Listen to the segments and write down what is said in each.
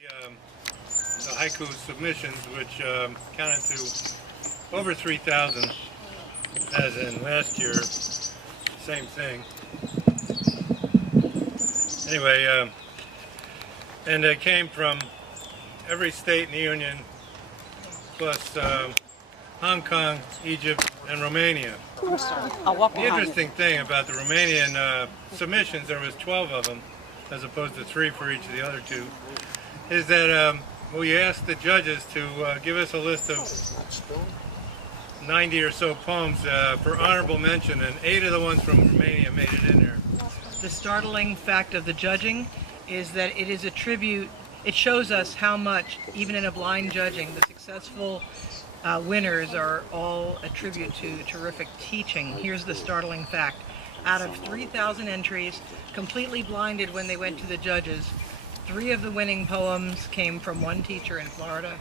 The haiku submissions, which counted to over 3,000, as in last year, same thing. Anyway, and they came from every state in the Union, plus Hong Kong, Egypt, and Romania. The interesting thing about the Romanian submissions, there was 12 of them, as opposed to 3 for each of the other two, is that we asked the judges to give us a list of 90 or so poems for honorable mention, and 8 of the ones from Romania made it in there. The startling fact of the judging is that it is a tribute. It shows us how much, even in a blind judging, the successful winners are all a tribute to terrific teaching. Here's the startling fact. Out of 3,000 entries, completely blinded when they went to the judges, 3 of the winning poems came from one teacher in Florida.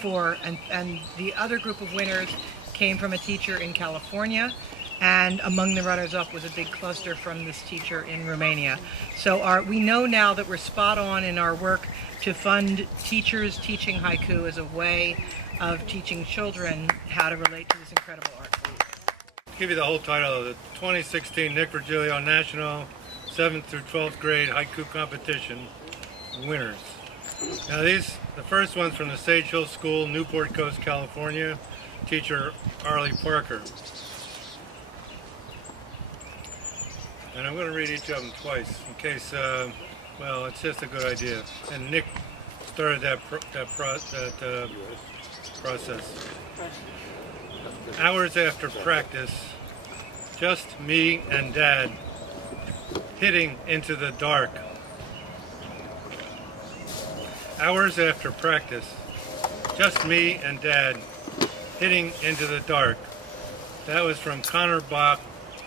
4, and the other group of winners came from a teacher in California, and among the runners-up was a big cluster from this teacher in Romania. So we know now that we're spot on in our work to fund teachers teaching haiku as a way of teaching children how to relate to this incredible art. I'll give you the whole title of the 2016 Nick Virgilio National 7th through 12th grade haiku competition winners. Now the first one's from the Sage Hill School, Newport Coast, California, teacher Arlie Parker. And I'm going to read each of them twice in case, well, it's just a good idea. And Nick started that process. Hours after practice, just me and Dad hitting into the dark. Hours after practice, just me and Dad hitting into the dark. That was from Connor Bach,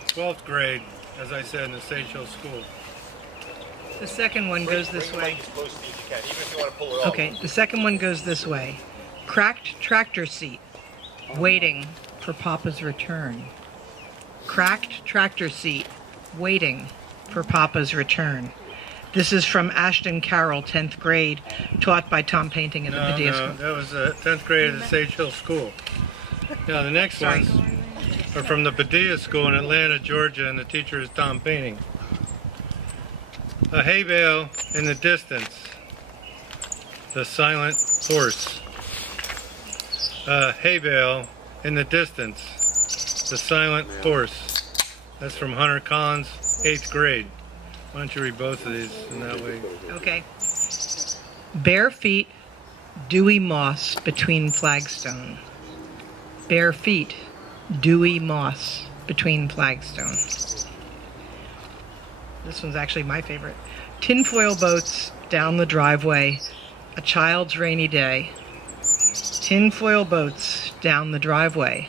12th grade, as I said, in the Sage Hill School. The second one goes this way. Okay, the second one goes this way. Cracked tractor seat, waiting for Papa's return. Cracked tractor seat, waiting for Papa's return. This is from Ashton Carroll, 10th grade, taught by Tom Painting in the Padilla School. That was 10th grade at the Sage Hill School. Now the next ones are from the Padilla School in Atlanta, Georgia, and the teacher is Tom Painting. A hay bale in the distance, the silent horse. A hay bale in the distance, the silent horse. That's from Hunter Collins, 8th grade. Why don't you read both of these in that way? Okay. Bare feet, dewy moss between flagstone. Bare feet, dewy moss between flagstone. This one's actually my favorite. Tinfoil boats down the driveway, a child's rainy day. Tinfoil boats down the driveway,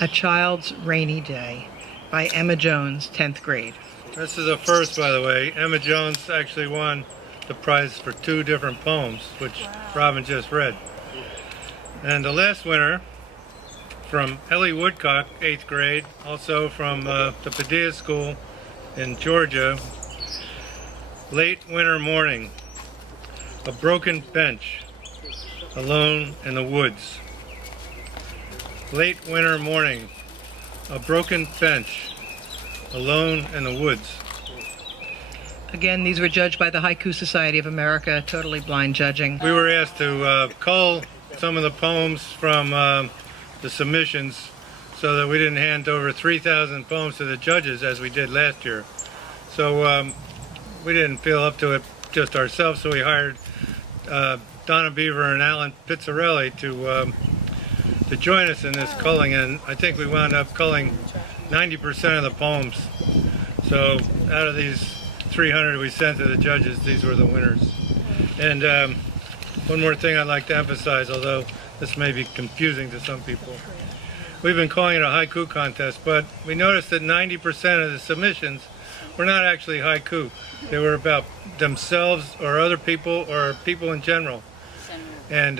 a child's rainy day, by Emma Jones, 10th grade. This is a first, by the way. Emma Jones actually won the prize for 2 different poems, which Robin just read. And the last winner, from Ellie Woodcock, 8th grade, also from the Padilla School in Georgia. Late winter morning, a broken bench, alone in the woods. Late winter morning, a broken bench, alone in the woods. Again, these were judged by the Haiku Society of America, totally blind judging. We were asked to cull some of the poems from the submissions so that we didn't hand over 3,000 poems to the judges as we did last year. So we didn't feel up to it just ourselves, so we hired Donna, Beaver, and Alan Pizzarelli to join us in this culling, and I think we wound up culling 90% of the poems. So out of these 300 we sent to the judges, these were the winners. And one more thing I'd like to emphasize, although this may be confusing to some people. We've been calling it a haiku contest, but we noticed that 90% of the submissions were not actually haiku. They were about themselves or other people or people in general. And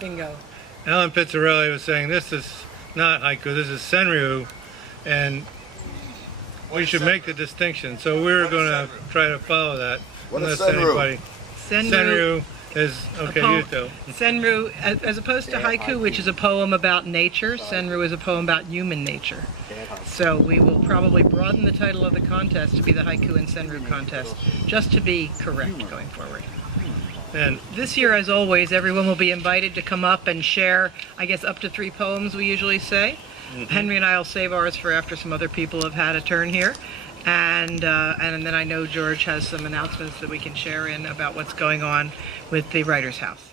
Bingo. Alan Pizzarelli was saying this is not haiku, this is senryu, and we should make the distinction. So we're going to try to follow that. What is unless senryu? anybody. Senryu is okay. poem. You too. Senru, as opposed to haiku, which is a poem about nature, Senru is a poem about human nature. So we will probably broaden the title of the contest to be the Haiku and Senru contest, just to be correct going forward. And This year, as always, everyone will be invited to come up and share, I guess, up to 3 poems, we usually say. Henry and I will save ours for after some other people have had a turn here. And then I know George has some announcements that we can share in about what's going on with the Writers' House.